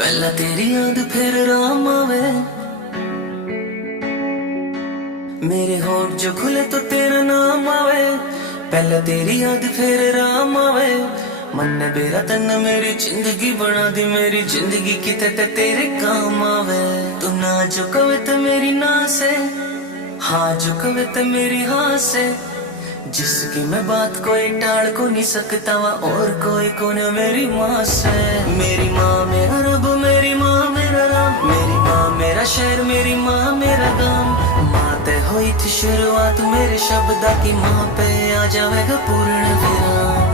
पहला तेरी याद फिर राम आवे, मेरे होठ जो खुले तो तेरा नाम आवे। पहला तेरी याद फिर राम आवे, मन ने बेरा तन मेरी जिंदगी बना दी, मेरी जिंदगी किते ते तेरे काम आवे। तू ना जो कवे तो मेरी ना से, हाँ जो कवे तो मेरी हाँ से, जिसकी मैं बात कोई टाल को नहीं सकता वा और कोई कौन मेरी माँ से। मेरी माँ मेरा रब, मेरी माँ मेरा राम, मेरी माँ मेरा शहर, मेरी माँ मेरा गाम। माँ ते हुई थी शुरुआत मेरे शब्दा की, माँ पे आ जाएगा पूर्ण विराम।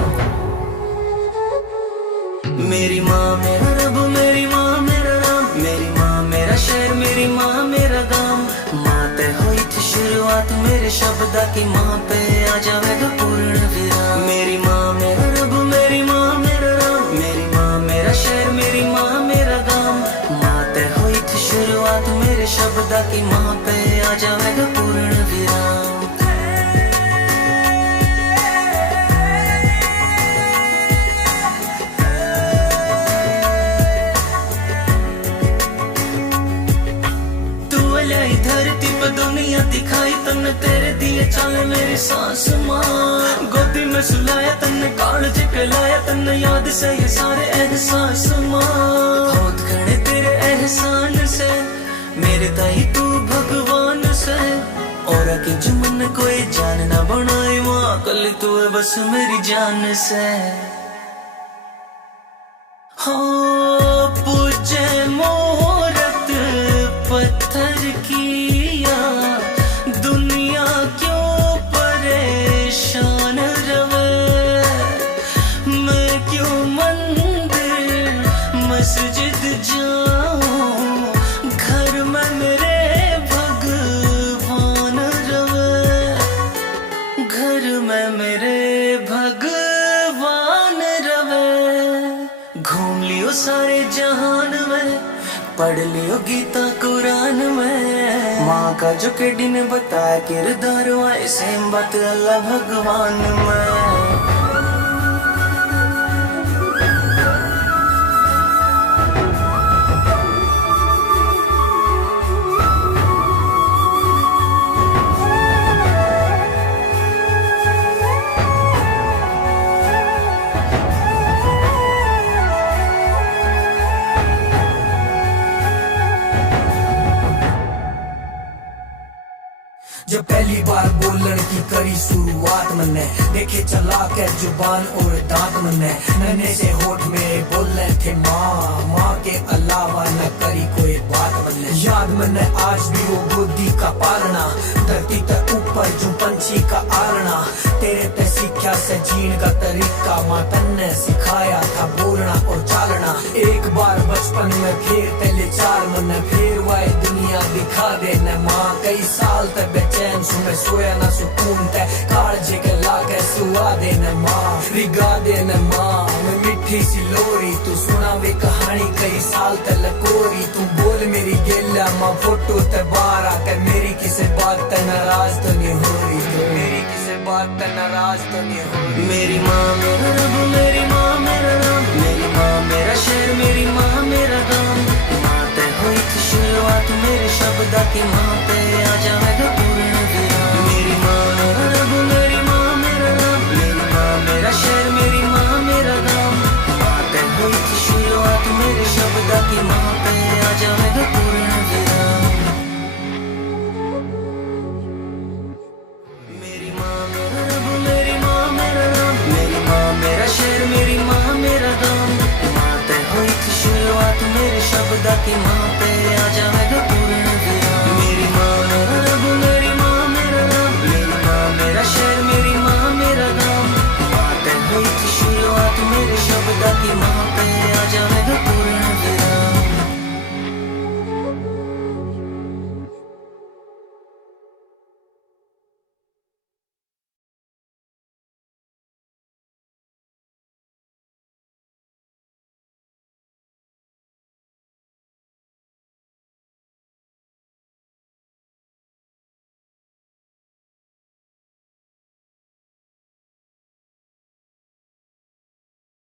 मेरी माँ मेरा रब, मेरी माँ मेरा राम, मेरी माँ मेरा शहर, मेरी माँ मेरा गाम। माँ ते हुई थी शुरुआत मेरे शब्दा की, माँ पे आ जाएगा पूर्ण विराम। मेरी माँ मेरा रब, मेरी माँ मेरा राम, मेरी माँ मेरा शहर, मेरी माँ मेरा गाम। माँ ते हुई थी शुरुआत मेरे शब्दा की, माँ पे आ जाएगा पूर्ण विराम। धरती पर दुनिया दिखाई तन्ने, तेरे दिए चाले मेरी सांस माँ। गोदी में सुलाया तन्ने, कालज पिलाया तन्ने, याद से ये सारे एहसास माँ। बहुत घने तेरे एहसान से, मेरे ताई तू भगवान से। और कि जुमन कोई जान ना बनाई माँ, कल तू है बस मेरी जान से। हाँ पूजे मोहरत पत्थर की, दुनिया क्यों परेशान रवे। मैं क्यों मंदिर मस्जिद जाऊं, घर में मेरे भगवान रवे। घर में मेरे भगवान रवे। घूम लियो सारे जहान में, पढ़ लियो गीता कुरान में। माँ का जो केडी ने बताया किरदार, आए सेम बात अल्लाह भगवान में। जब पहली बार बोलने की करी शुरुआत मन्ने, देखे चला के जुबान और दांत मन्ने। नन्हे से होठ मेरे बोलने थे माँ, माँ के अलावा न करी कोई बात मन्ने। याद मन्ने आज भी वो बुद्धि का पालना, धरती तक ऊपर जो पंछी का आलना। तेरे पे सीखा से जीने का तरीका, माँ तन्ने सिखाया था बोलना और चालना। एक बार बचपन में फिर तेले चार मन्ने, फिर वाई दुनिया दिखा देने माँ। कई साल तक बेचैन सु मैं सोया ना सुकून ते, कालजे के लाके सुआ देने माँ, रिगा देने माँ। मैं मिठी सी लोरी तू सुना वे कहानी, कई साल तक लकोरी। तू बोल मेरी गेला माँ, फोटो ते बाहर आकर मेरी किसी बात ते नाराज तो नहीं हो रही, तो मेरी किसी बात ते नाराज तो नहीं हो रही। मेरी माँ मेरा रब, मेरी माँ मेरा राम, मेरी माँ मेरा शहर, मेरी माँ मेरा गाम। माँ ते हुई थी शुरुआत मेरे शब्दा की, माँ पे आ जाएगा पूर्ण विराम। मेरी माँ मेरा रब, मेरी माँ मेरा राम, मेरी माँ मेरा शहर, मेरी माँ मेरा गाम। माँ ते हुई थी शुरुआत मेरे शब्दा की, माँ पे आ जाएगा पूर्ण विराम। मेरी माँ मेरा रब, मेरी माँ मेरा राम, मेरी माँ मेरा शहर, मेरी माँ मेरा गाम। माँ ते हुई थी शुरुआत मेरे शब्दा की, माँ पे